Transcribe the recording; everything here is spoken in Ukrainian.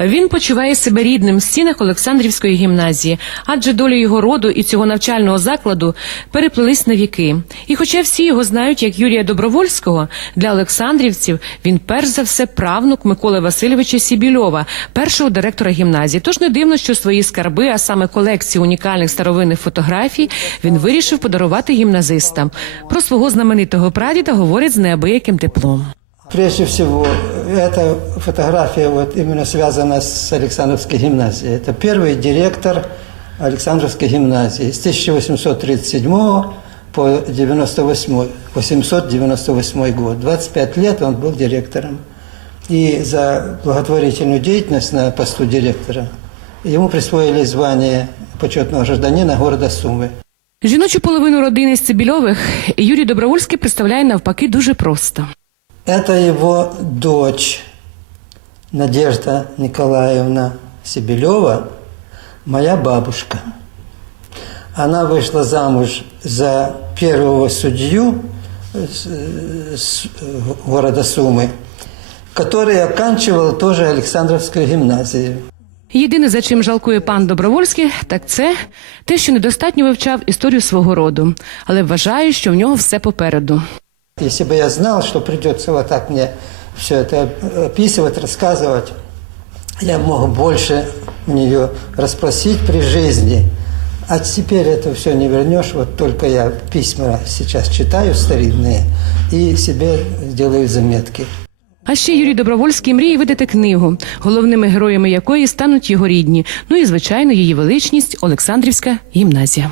Він почуває себе рідним в стінах Олександрівської гімназії, адже доля його роду і цього навчального закладу переплелись на віки. І хоча всі його знають як Юрія Добровольського, для олександрівців він перш за все правнук Миколи Васильовича Сібільова, першого директора гімназії. Тож не дивно, що свої скарби, а саме колекцію унікальних старовинних фотографій, він вирішив подарувати гімназистам. Про свого знаменитого прадіда говорять з неабияким теплом. Прежде всего, эта фотография вот именно связана с Александровской гимназией. Это первый директор Александровской гимназии с 1837 по 98, 898 год. 25 лет он был директором. И за благотворительную деятельность на посту директора ему присвоили звание почетного гражданина города Сумы. Жіночу половину родини Цибільових Юрій Добровольський представляє навпаки дуже просто. Это его дочь Надежда Николаевна Сибелева, моя бабушка. Она вышла замуж за первого судью с- с города Сумы, который оканчивал тоже Александровскую гимназию. Єдине, за чим жалкує пан Добровольський, так це те, що недостатньо вивчав історію свого роду, але вважає, що в нього все попереду. Если бы я знал, что придется вот так мне все это описывать, рассказывать, я мог больше у нее расспросить при жизни. А теперь это все не вернешь. Вот только я письма сейчас читаю старинные и себе делаю заметки. А ще Юрій Добровольський мріє видати книгу, головними героями якої стануть його рідні. Ну і звичайно, її величність Олександрівська гімназія.